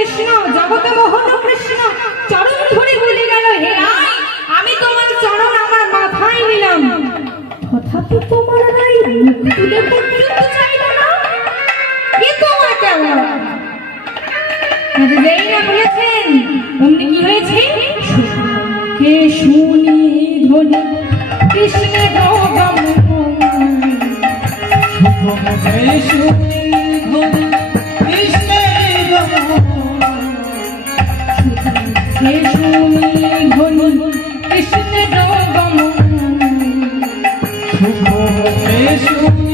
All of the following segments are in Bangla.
কৃষ্ণ জগত মোহন কৃষ্ণ চরণ ধরে বলে গেল হে রাই আমি তোমার চরণ আমার মাথায় নিলাম। তথাপি তোমার রাই তুলে পর্যন্ত চাইল না। এ তোমার কেমন যেই না বলেছেন অমনি কি হয়েছে? কে শুনি ধ্বনি? কৃষ্ণের গম শুনি ধ্বনি কৃষ্ণের গম আপনার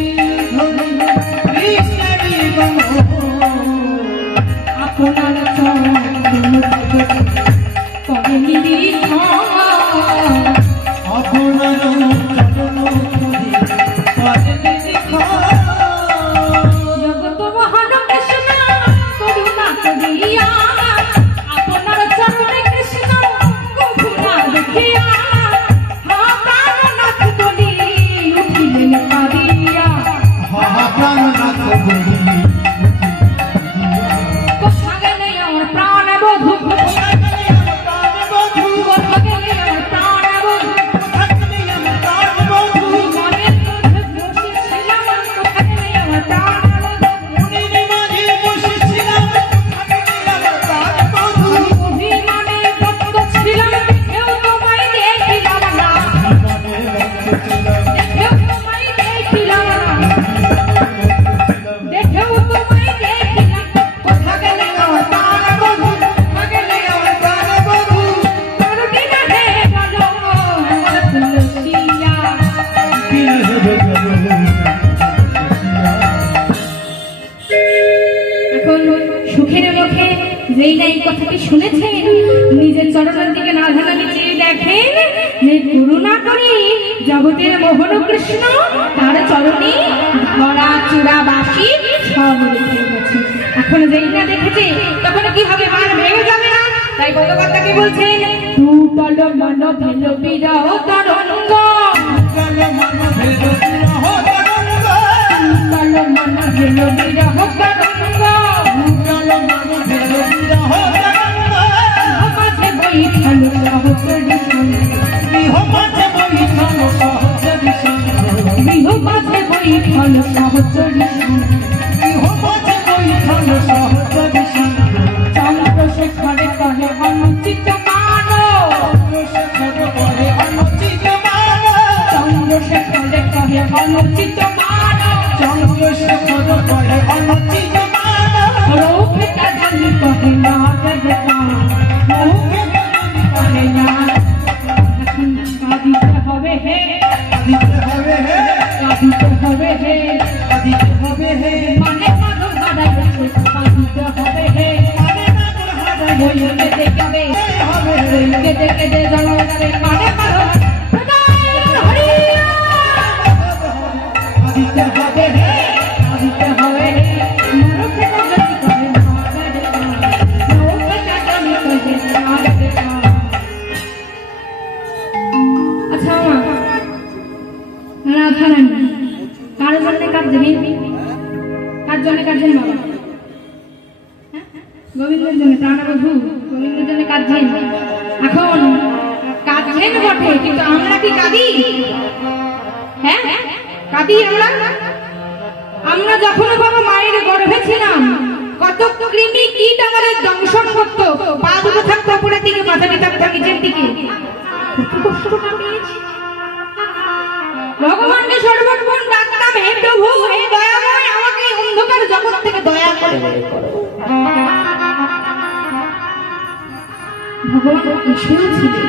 তাই ভগবতাকে বলছেন টুটল মন ভেল বিরহ তরঙ্গ। টুটল মন ভেল বিরহ তরঙ্গ। মাঝে বৈঠল সহচরী গৃহ মাঝে বৈঠল সহচরী চন্দ্রশেখরে চন্দ্রশেখরে কহে অনুচিত মান রৌপিতা ধনি কহে না দেবতা কহে না। এখন কাঁদিতে হবে হে। কাঁদিতে হবে হে। মানে মাধব হারাই কাঁদিতে হবে হে। বইয়ে কেটে যাবে কেটে কেটে জল মানে হ্যাঁ? আমরা আমরা যখন বাবা মায়ের গর্ভে ছিলাম কত কৃমি কীট আমাদের দংশন করতো, পা দুটো থাকতো উপরের দিকে মাথাটি থাকতো নিচের দিকে। ভগবানকে সর্বক্ষণ ডাকতাম, হে প্রভু, হে দয়াময় আমাকে অন্ধকার জগৎ থেকে দয়া করে ভগবান এসেও ছিলেন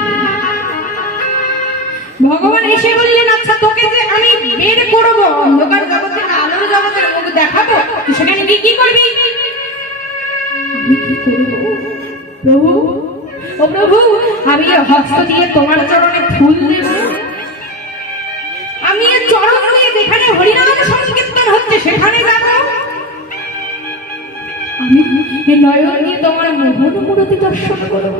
ভগবান এসে বললেন আচ্ছা তোকে যে আমি বের করব, অন্ধকার জগৎ থেকে আলোর জগতের মুখ দেখাবো সেখানে কি কি করব? প্রভু, ও প্রভু, আমি হস্ত দিয়ে তোমার চরণে ফুল দেব আমি চরণ দিয়ে যেখানে হরিনাম সংকীর্তন হচ্ছে, সেখানে যাব। আমি নয়ন দিয়ে তোমার মোহন মূরতি দর্শন করব।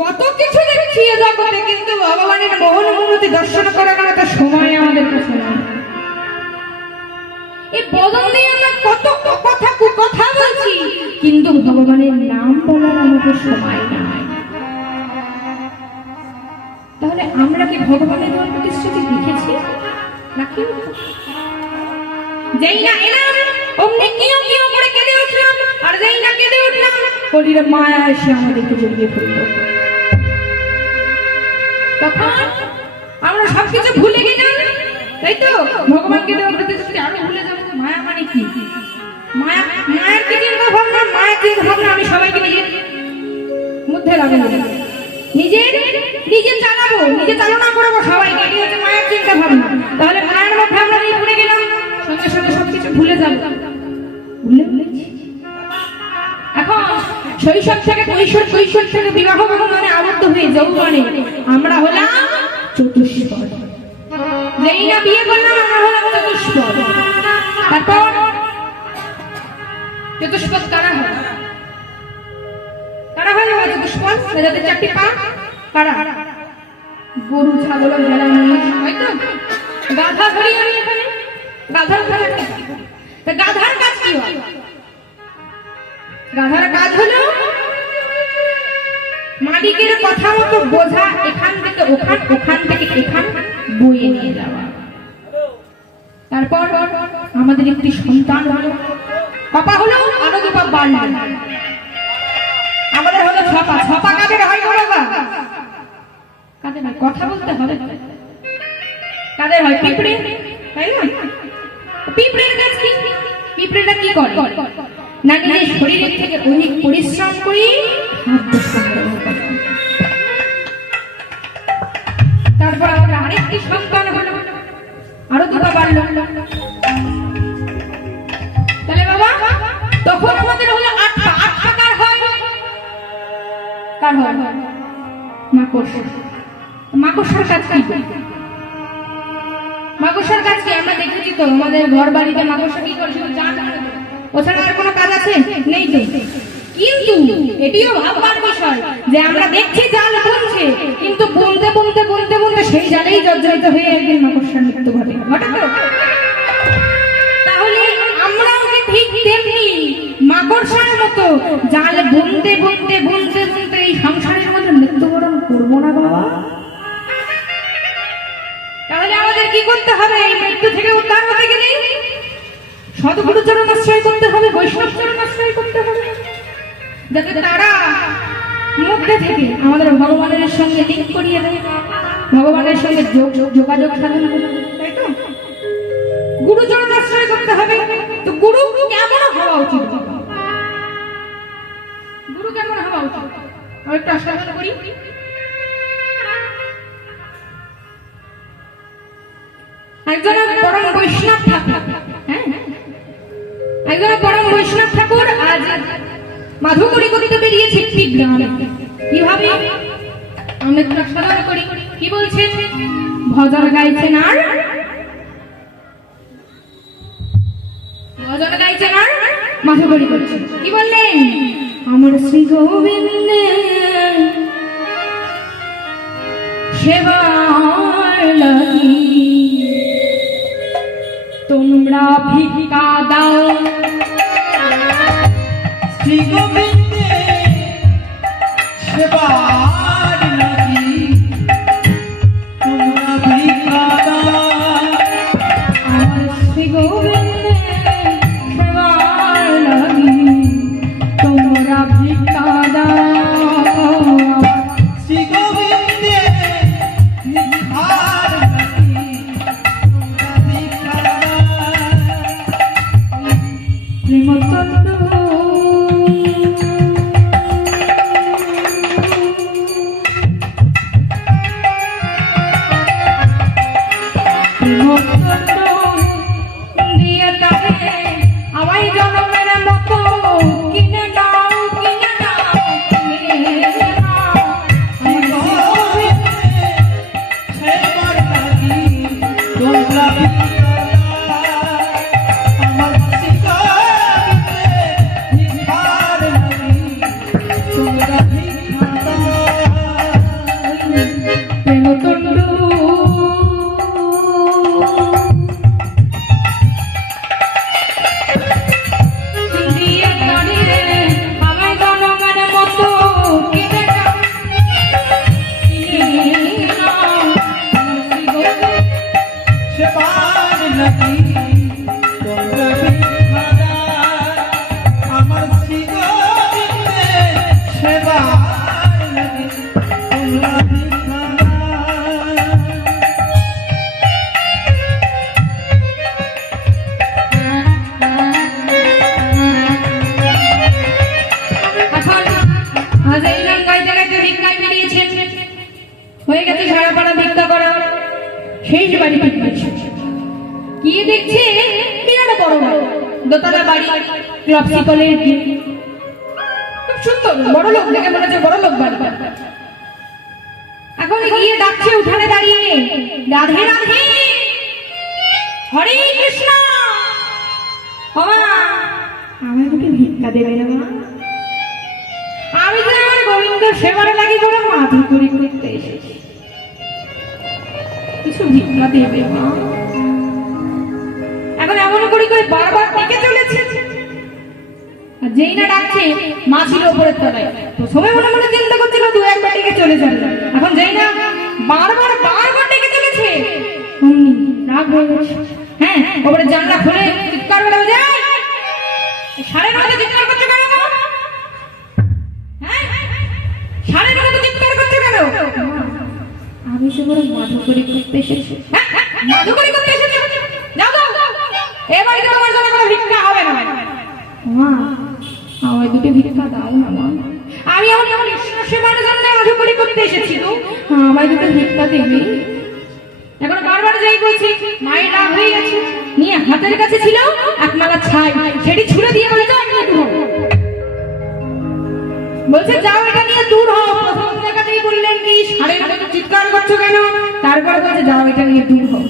কত কিছু দেখছি এ জগতে, কিন্তু ভগবানের মোহন মূর্তি দর্শন করার মতো সময় আমাদের কাছে নেই। এই বদল নিয়ে আমরা কত কথা কথা বলছি, কিন্তু ভগবানের নাম বলার আমাদের সময় নাই। তাহলে আমরা কি ভগবানের দেওয়ার প্রতিশ্রুতি লিখেছি? নাকি? যেই না এলাম, অমনি কিও কিও করে কেঁদে উঠলাম, আর যেই না কেঁদে উঠলাম, হরির মায়া এসে আমাদেরকে জড়িয়ে ফেলল তখন আমরা সবকিছু ভুলে গেলাম, তাই তো? ভগবানকে দেওয়া প্রতিশ্রুতি আমি ভুলে যাব, মায়া মানে কি? মায়া, মায়ের কি ভাবনা? মায়ের চিন্তা ভাবনা আমি সবাইকে নিজের মধ্যে লাগাবো নিজের, নিজে চালাবো, নিজে চালনা করব সবাইকে এটি হচ্ছে মায়ের চিন্তা ভাবনা। তাহলে মায়ের মধ্যে আমরা ভুলে গেলাম, সঙ্গে সঙ্গে সবকিছু ভুলে যাব। ভুলে ভুলেছি শৈশব থেকে কৈশোর কৈশোর থেকে বিবাহ ভগবানে আবদ্ধ হয়ে যৌবনে আমরা হলাম চতুষ্পদ। যেই না বিয়ে করলাম, আমরা হলাম চতুষ্পদ। তারপর চতুষ্পদ কারা হয়? কারা হয় বাবা চতুষ্পদ? চারটি পা কারা? গরু, ছাগল ভেড়া মহিষ হয়তো গাধা ধরি এখানে। গাধার তা গাধার কাজ কি হয়? গাধার কাজ হলো মালিকের কথা মতো বোঝা, এখান থেকে ওখান ওখান থেকে এখান বয়ে নিয়ে যাওয়া। তারপর আমাদের একটি সন্তান হলো। পাপা হলো আরও দুপা বাড়লো আমাদের হলো ছপা। ছপা কাদের হয় বাবা? কাদের হয়? কথা বলতে হবে। কাদের হয়? পিঁপড়ে। তাই না? পিঁপড়ের কাজ কি? পিঁপড়েটা কি করে? না নিজের শরীরের থেকে অধিক পরিশ্রম করি তারপর আরেকটি সন্তান হলো। আরও দুটো বাড়লো তাহলে বাবা, তখন আমাদের হলো আট পা আট পা কার হয়? কার হয়? মাকড়সা। মাকড়সার কাজ কি? মাকড়সার কাজ কি? আমরা দেখেছি তো, আমাদের ঘর বাড়িতে মাকড়সা কি করে? শুধু জান ওছাড়া আর কোনো কাজ আছে? নেই তো। কিন্তু এটিও ভাববার বিষয় যে আমরা দেখছি জাল বুনছে, কিন্তু বুনতে বুনতে বুনতে বুনতে সেই জালেই জর্জরিত হয়ে একদিন মাকড়সার মৃত্যু ঘটে। ঘটে তাহলে আমরাও যে ঠিক তেমনি মাকড়সার মতো জাল বুনতে বুনতে বুনতে বুনতে এই সংসারের মধ্যে মৃত্যুবরণ করব না বাবা তাহলে আমাদের কি করতে হবে? এই মৃত্যু থেকে উদ্ধার হতে গেলে সদগুরু চরণ আশ্রয় করতে হবে, বৈষ্ণব চরণ আশ্রয় করতে হবে। যাতে তারা মধ্যে থেকে আমাদের ভগবানের সঙ্গে লিঙ্ক করিয়ে দেয়, ভগবানের সঙ্গে যোগ- যোগাযোগ সাধন তাই তো? গুরু আশ্রয় করতে হবে, তো গুরু কেমন হওয়া উচিত? গুরু কেমন হওয়া উচিত? আমি একটু আশ্বাসন করি। একজন পরম বৈষ্ণব হ্যাঁ একজন পরম বৈষ্ণব ঠাকুর আজ মাধুকরী করতে বেরিয়েছে একটি গ্রামে। কীভাবে? আমি একটু করি। কি বলছেন? ভজন গাইছেন আর? ভজন গাইছেন আর? করছেন কি বললেন? আমার শ্রী গোবিন্দে সেবার লাগি তোমরা ভিক্ষা দাও। শ্রী গোবিন্দে সেবার Thank you. সেই বাড়ি ফিরছে গিয়ে দেখছে বিরাট বড় বাড়ি দোতলা বাড়ি, ক্লাব শিকলের গেট খুব সুন্দর, বড় লোক দেখে মনে হচ্ছে বড় লোক বাড়িটা। এখন গিয়ে ডাকছে, উঠানে দাঁড়িয়ে। রাধে রাধে। হরে কৃষ্ণ। আমার দুটো ভিক্ষা দেবে না আমি তো আমার গোবিন্দ সেবার লাগি করে মাথা করি করতে এসেছি। কিছু ভিক্ষা দেবে এখন এমন করে করে বারবার ডেকে চলেছে। যেই না ডাকছে, মা ছিল তলায়। তো সবাই মনে মনে চিন্তা করছিল, দু একবার ডেকে চলে যাবে। এখন যেই না বারবার বারবার ডেকে চলেছে। রাগ হয়ে গেছে। হ্যাঁ ওপরে জানলা খুলে চিৎকার করে যায় সাড়ে নটা চিৎকার করছ কেন হ্যাঁ সাড়ে নটা চিৎকার করছ কেন? আমি সে বড় মাধুকরি করতে এসেছি। হ্যাঁ, হ্যাঁ, মাধুকরি করতে এসেছি। যাও যাও এবারে তো আমার জন্য কোনো ভিক্ষা হবে না। মা আমায় দুটো ভিক্ষা দাও না মা। আমি আমার আমার ঈশ্বর সেবার জন্য মাধুকরি করতে এসেছি তো। আমায় দুটো ভিক্ষা দেবে। এখন বারবার যাই বলছি মায়ের রাগ হয়ে গেছে। নিয়ে হাতের কাছে ছিল এক মালা ছাই সেটি ছুড়ে দিয়ে বলে যাও হও। বলছে, যাও, এটা নিয়ে দূর হও। প্রথম জায়গাতেই বললেন কি সাড়ে নটাতে চিৎকার করছ কেন? তারপরে বলছে, যাও, এটা নিয়ে দূর হও।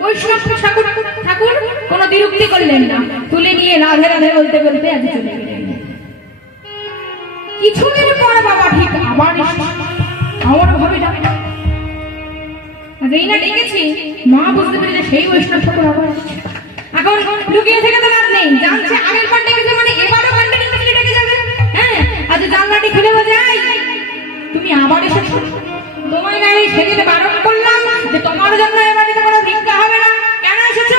বৈষ্ণব ঠাকুর ঠাকুর কোনো বিরক্তি করলেন না। তুলে নিয়ে রাধে রাধে বলতে বলতে আজ চলে গেলেন। পর বাবা ঠিক আবার না। ডেকেছি, মা বুঝতে পেরেছে সেই বৈষ্ণব ঠাকুর আবার এখন লুকিয়ে থেকে তো লাভ নেই। জানছে আগের মানে এবারও আজ জানলাটি খুলে যাই। তুমি আবার এসেছ তোমায় না আমি সেদিন বারণ করলাম যে তোমার জন্য এ বাড়িতে কোনো ভিক্ষা হবে না। কেন এসেছ?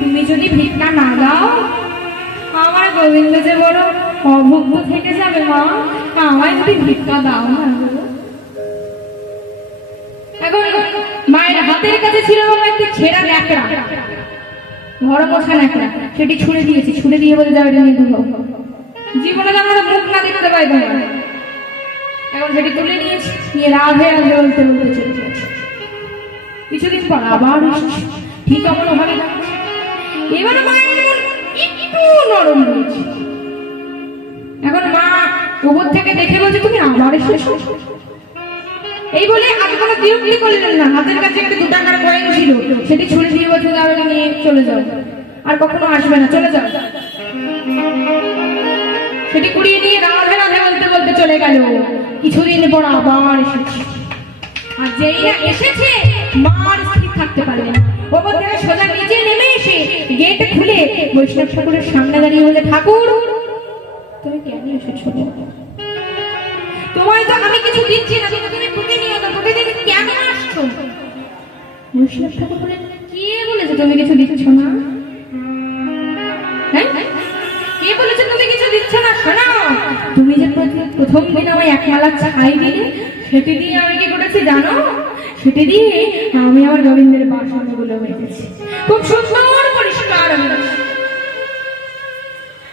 তুমি যদি ভিক্ষা না দাও, আমার গোবিন্দ যে বড় অভুক্ত থেকে যাবে মা, আমায় যদি ভিক্ষা দাও না এখন মায়ের হাতের কাছে ছিল বাবা একটা ছেঁড়া ন্যাকড়া ঘর মশা ন্যাকড়া সেটি ছুঁড়ে দিয়েছি, ছুঁড়ে দিয়ে বলে যাও এটা নিয়ে দুটো জীবনে আমরা মুখ না দেখতে পাই তোমার এখন সেটি তুলে নিয়েছি, নিয়ে রাধে রাধে বলতে বলতে চলে কিছুদিন পর আবার। ঠিক এমন ভাবে। এবার একটু নরম হয়েছে এখন মা উপর থেকে দেখে বলছে, তুমি আবার এসেছ? এই বলে আগে কোনো বিরক্তি করলেন না। হাতের কাছে একটা দু টাকার কয়েন ছিল। সেটি ছুড়ে দিয়ে বলছে এটা নিয়ে চলে যাও। আর কখনো আসবে না, চলে যাও। সেটি কুড়িয়ে নিয়ে রাধে রাধে বলতে বলতে চলে গেল। কিছুদিন পর আবার এসেছে। আর যেই না এসেছে, মার স্থির থাকতে পারলেন না। ওপর থেকে সোজা নিচে নেমে এসে গেট খুলে বৈষ্ণব ঠাকুরের সামনে দাঁড়িয়ে বলে ঠাকুর, তুমি কেন এসেছ? তোমায় তো আমি কিছু দিচ্ছি না, তুমি কে বলেছে তুমি কিছু দিচ্ছ না? হ্যাঁ? কে বলেছে তুমি কিছু দিচ্ছ না? শোনো, তুমি যে প্রথম- দিন আমায় এক মালা ছাই দিলে, সেটি দিয়ে আমি কি করেছি জানো? সেটি দিয়ে আমি আমার গোবিন্দের বাসনগুলো মেজেছি। খুব সুন্দর পরিষ্কার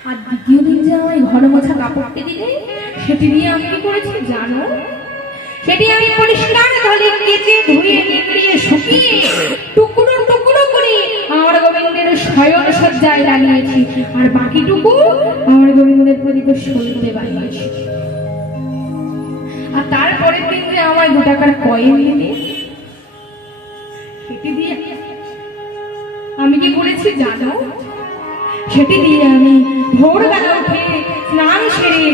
আর দ্বিতীয় দিন যে আমায় ঘর মোছা কাপড়টি দিলে, সেটি দিয়ে আমি কি করেছি জানো? সেটি আমি পরিষ্কার জলে কেচে ধুয়ে নিংড়িয়ে শুকিয়ে টুকরো টুকরো করে আমার গোবিন্দের শয়ন সজ্জায় লাগিয়েছি। আর বাকিটুকু আমার গোবিন্দের প্রদীপে সলতে বানিয়েছি আর তারপরের দিন যে আমার দু টাকার কয়েন দিলে, সেটি দিয়ে আমি কি করেছি জানো? সেটি দিয়ে আমি ভোরবেলা উঠে স্নান সেরে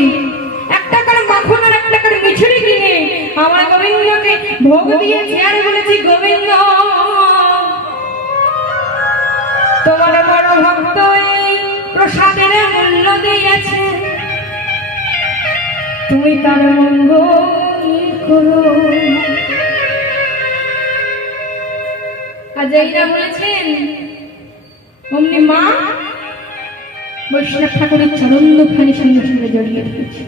এক টাকার মাখন আর এক টাকার মিছুরি কিনে আমার গোবিন্দকে ভোগ দিয়ে চেয়ারে বলেছি গোবিন্দ। তোমার বড় ভক্ত এই প্রসাদের মূল্য দিয়েছে। তুমি তার মঙ্গল করো। আজাইরা বলেছেন, অমনি মা বৈষ্ণব ঠাকুরের চরণ দুখানি সঙ্গে সঙ্গে জড়িয়ে ধরেছে।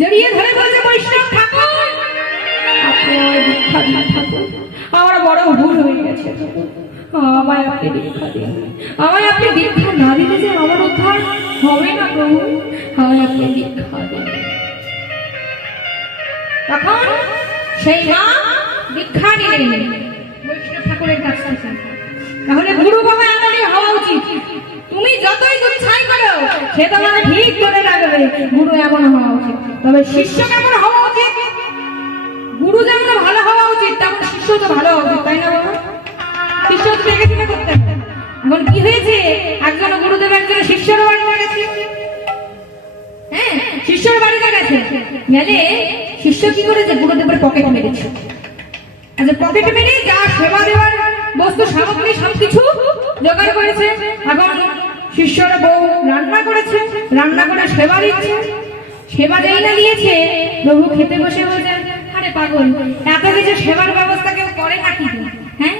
জড়িয়ে ধরে বলছে, বৈষ্ণব ঠাকুর! আপনি আমায় দীক্ষা দিন ঠাকুর আমার বড় ভুল হয়ে গেছে। আমায় আপনি দীক্ষা দিন। আমায় আপনি দীক্ষা না দিলে যে আমার উদ্ধার হবে না প্রভু আমাকে দীক্ষা দেবে তখন সেই মা দীক্ষা নিলেন। বৈষ্ণব ঠাকুরের কাছ তাহলে গুরু বাবা এমনই হওয়া উচিত। তুমি যতই দুচ্ছাই করো, সে তোমাকে ঠিক করে রাখবে গুরু এমন হওয়া উচিত। তবে শিষ্য কেমন হওয়া উচিত? গুরু যেমন ভালো হওয়া উচিত, তেমন শিষ্য তো ভালো হওয়া উচিত, তাই না বাবা? শিষ্য তো দেখে শুনে করতে। এখন কি হয়েছে? একজন গুরুদেব, একজন শিষ্যের বাড়িতে গেছে। হ্যাঁ শিষ্যর বাড়িতে গেছে। গেলে শিষ্য কি করেছে? গুরুদেবের পকেট মেরেছে। আচ্ছা পকেট মেরে যা সেবা দেওয়ার বস্তু, সামগ্রী, সবকিছু জোগাড় করেছে। এখন বউ রান্না করেছে, রান্না করে সেবা দিচ্ছে। সেবা যেই না দিয়েছে খেতে বসে বলছে, আরে পাগল, এত কিছু সেবার ব্যবস্থা কেউ করে হ্যাঁ?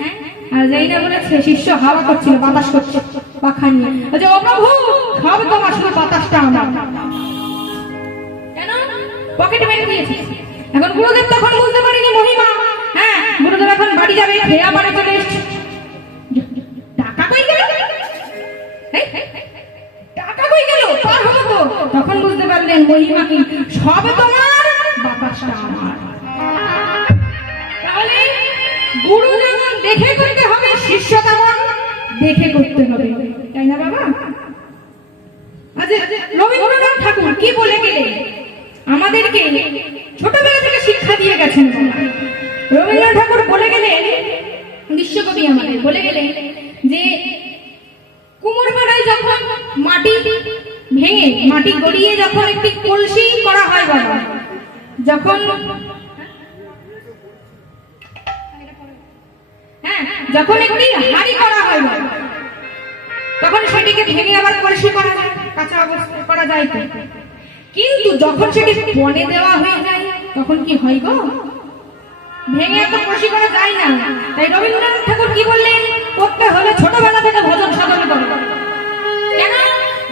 আর বলেছে, শিষ্য হাওয়া করছিল, বাতাস করছে, পাখা নিয়ে। বলছে, ও প্রভু সব তোমার শুধু বাতাসটা আমার। কেন? পকেট মেরে দিয়েছে। এখন গুরুদেব তখন বুঝতে পারিনি, মহিমা হ্যাঁ গুরুদেব এখন বাড়ি যাবে খেয়ে আবার রবীন্দ্রনাথ ঠাকুর কি বলে গেলেন? আমাদেরকে ছোটবেলা থেকে শিক্ষা দিয়ে গেছেন রবীন্দ্রনাথ ঠাকুর বলে গেলেন, বিশ্বকবি আমাদের বলে গেলেন যে কুমোরপাড়ায় যখন মাটি ভেঙে, মাটি গড়িয়ে যখন একটি কলসি করা হয় বাবা, যখন হ্যাঁ যখন একটি হাড়ি করা হয় বাবা তখন সেটিকে ভেঙে আবার কলসি করা যায়, কাঁচা অবস্থা করা যায় তো। কিন্তু যখন সেটি বনে দেওয়া হয়ে যায়, তখন কি হয় গো? ভেঙে তো কলসি করা যায় না। তাই রবীন্দ্রনাথ ঠাকুর কি বললেন? করতে হলে ছোটবেলা থেকে ভজন সাধন করো। কেন?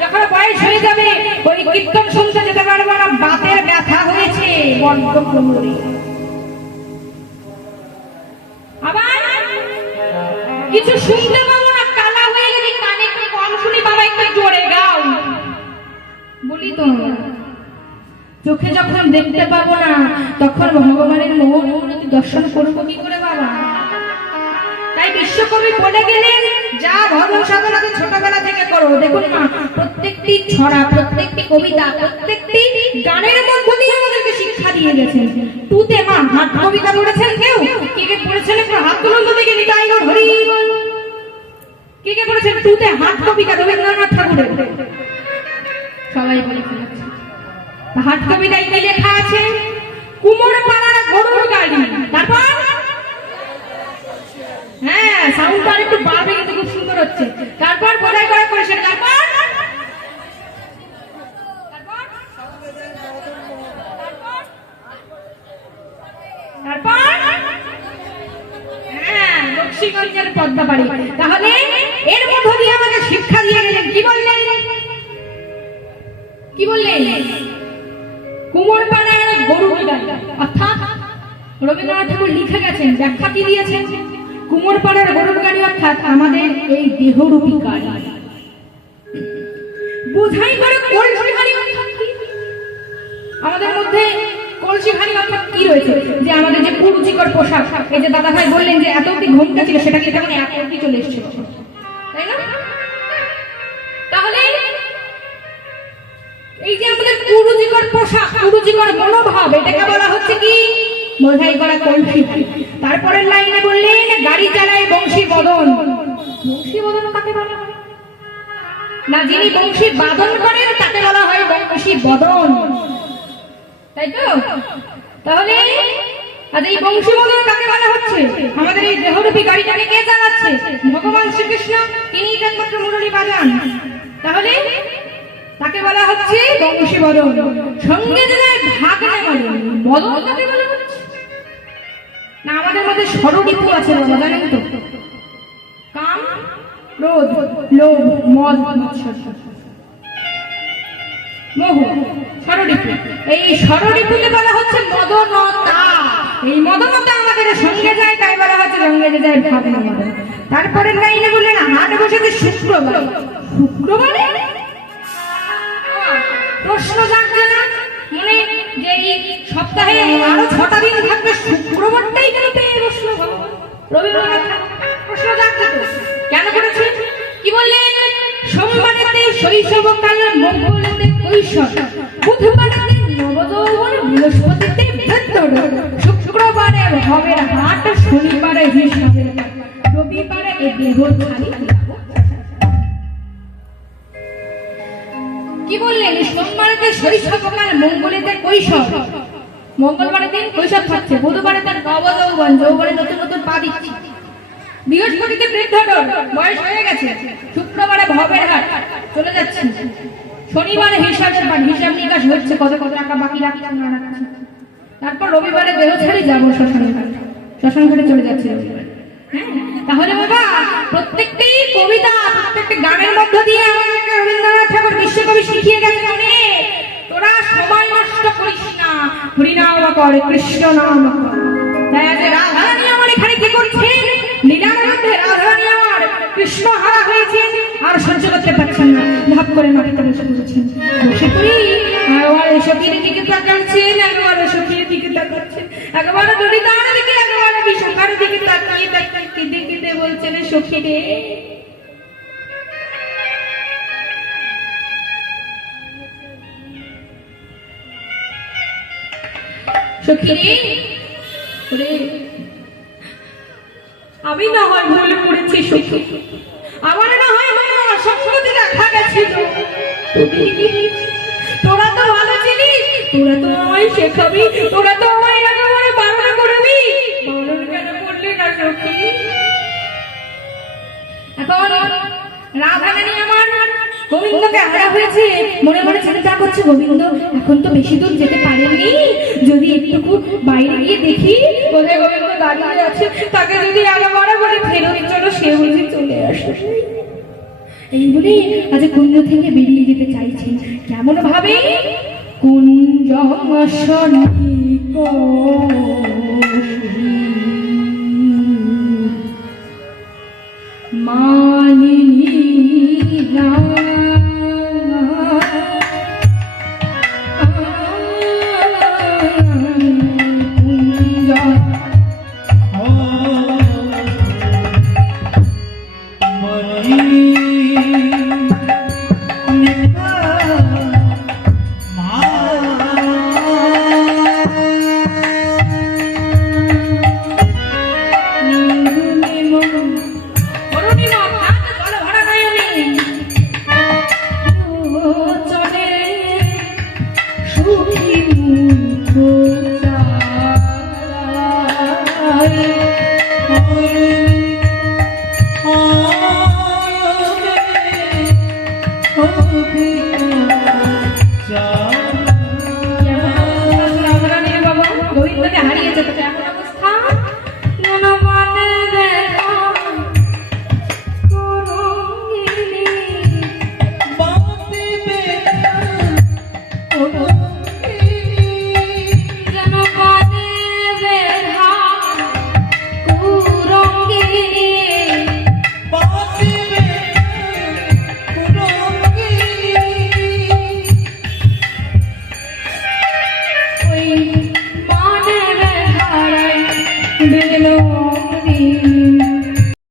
যখন বয়স হয়ে যাবে, ওই কীর্তন শুনতে যেতে পারব না বাতের ব্যথা হয়েছে আবার কিছু শুনতে পাবো একটু জোরে গাও। বলি তো, চোখে যখন দেখতে পাবো না, তখন ভগবানের মোহন দর্শন করব কি করে বাবা? তাই বিশ্বকবি বলে গেলেন, যা ভজন সাধনা ছোটবেলা থেকে করো। দেখুন মা, প্রত্যেকটি ছড়া, প্রত্যেকটি কবিতা, প্রত্যেকটি গানের মধ্য দিয়ে আমাদেরকে শিক্ষা দিয়ে গেছেন। তুতে মা হাত কবিতা পড়েছেন কেউ? কে কে পড়েছেন? একটু হাত তুলুন তো দেখি, নিতাই হরি। কে কে পড়েছেন তুতে হাত কবিতা রবীন্দ্রনাথ ঠাকুরের। সবাই কবিতায় কি লেখা আছে? কুমোর পাড়ার গরুর গাড়ি। তারপর? হ্যাঁ সাউন্ডটা একটু বাড়বে কিন্তু খুব সুন্দর হচ্ছে। তারপর করা করেছে তারপর? তারপর? হ্যাঁ লক্ষ্মীগঞ্জের পদ্মাবাড়ি তাহলে এর মধ্য দিয়ে আমাকে শিক্ষা দিয়ে গেলেন। কি বললেন? কি বললেন? কুমোর পাড়ার গরু অর্থাৎ রবীন্দ্রনাথ ঠাকুর লিখে গেছেন ব্যাখ্যা কি দিয়েছেন। কুমোর পাড়ার গরুর গাড়ি অর্থাৎ আমাদের এই দেহরূপী গাড়ি। বোঝাই করে কলসি হাড়ি আমাদের মধ্যে কলসি হাড়ি অর্থাৎ কি রয়েছে? যে আমাদের যে কুরুচিকর পোশাক, এই যে দাদা ভাই বললেন যে এত অব্দি ঘুমটা ছিল সেটাকে তেমন এত অব্দি চলে এসেছিল। তাই না? তাহলে এই যে আমাদের কুরুচিকর পোশাক, কুরুচিকর মনোভাব, এটাকে বলা হচ্ছে কি? বোঝাই করা কলসি। তারপরের লাইনে বললেন, গাড়ি চালায় বংশী বদন। বংশী বদন কাকে বলা? হয় না, যিনি বংশী বাদন করেন, তাকে বলা হয় বংশী বদন। তাই তো? তাহলে এই বংশী বদন কাকে বলা হচ্ছে? আমাদের এই দেহরূপী গাড়িটাকে কে চালাচ্ছে? ভগবান না, আমাদের মধ্যে ষড়রিপু আছে কাম, ক্রোধ, লোভ, মদ মৎসর মোহ ষড়রিপু এই ষড়রিপুকে বলা হচ্ছে মদনতা। এই মদনতা আমাদের সঙ্গে যায়, তাই বলা হচ্ছে সঙ্গে যায় মদন। তারপরে লাইনে বললেন হাট বসেছে শুক্রবার। শুক্রবারে? প্রশ্ন জানছে না। মানে যে এই সপ্তাহে আরও ছটা দিন থাকবে, শুক্রবারটাই কেন এই প্রশ্ন? রবিবার প্রশ্ন জানছে তো। কেন করেছে? কি বললেন? সোমবারেতে শৈশবকাল মঙ্গলেতে কৈশোর। বুধবারেতে নবযৌবন বৃহস্পতিতে বৃদ্ধর শুক্রবারে ভবের হাট, শনিবারে রবিবারে কি বললেন? কৈশোর। মঙ্গলবারের দিন কৈশোর থাকছে। বুধবারে তার যৌবনে নতুন নতুন পা দিচ্ছে। বৃহস্পতিতে বয়স হয়ে গেছে। শুক্রবারে ভবের হাট, চলে যাচ্ছে। শনিবারে হিসাবের বার হিসাব নিকাশ হচ্ছে, কত কত টাকা বাকি রাখছে না তারপর রবিবারে দেহ ছাড়ি যাব শ্মশান শ্মশানঘাটে চলে যাচ্ছে হ্যাঁ? তাহলে বাবা, প্রত্যেকটি কবিতা, প্রত্যেকটি গানের মধ্য দিয়ে রবীন্দ্রনাথ ঠাকুর বিশ্বকবি শিখিয়ে গেছেন অনেক। তোরা সময় নষ্ট করিস না। হরিনাম কর, কৃষ্ণ নাম কর। তাই আজ রাধারানী আমার এখানে কৃষ্ণ হারা হয়েছেন, আর সহ্য করতে পারছেন না। ধাপ করে মাটিতে বসে পড়েছেন বসে পড়ি একবার সখীর দিকে তাকাচ্ছেন, একবার সখীর দিকে তাকাচ্ছেন। একবার দড়িদার দিকে, একবার বিশাখার দিকে তাকিয়ে তাকিয়ে কেঁদে কেঁদে বলছেন, সখী রে। সখী রে। আমি না হয় ভুল করেছি সখী আমার না হয় আমার অসঙ্গতি দেখা গেছিল? তোরা তো ভালো ছিলিস তোরা তো আমায় শেখাবি, তোরা তো আমায় একেবারে বারণ করবি। বারণ কেন করলি না সখী? এখন রাধারানী আমার গোবিন্দকে হারা হয়েছে। মনে মনে চিন্তা করছে গোবিন্দ। এখন তো বেশি দূর যেতে পারেনি। যদি একটু বাইরে গিয়ে দেখি কোথায় গোবিন্দ দাঁড়িয়ে আছে, তাকে যদি একেবারে বলে ফেরত চলো, সে বুঝি চলে আসে এই বলে আজ কুঞ্জ থেকে বেরিয়ে যেতে চাইছি। কেমন ভাবে? কুঞ্জ সনিক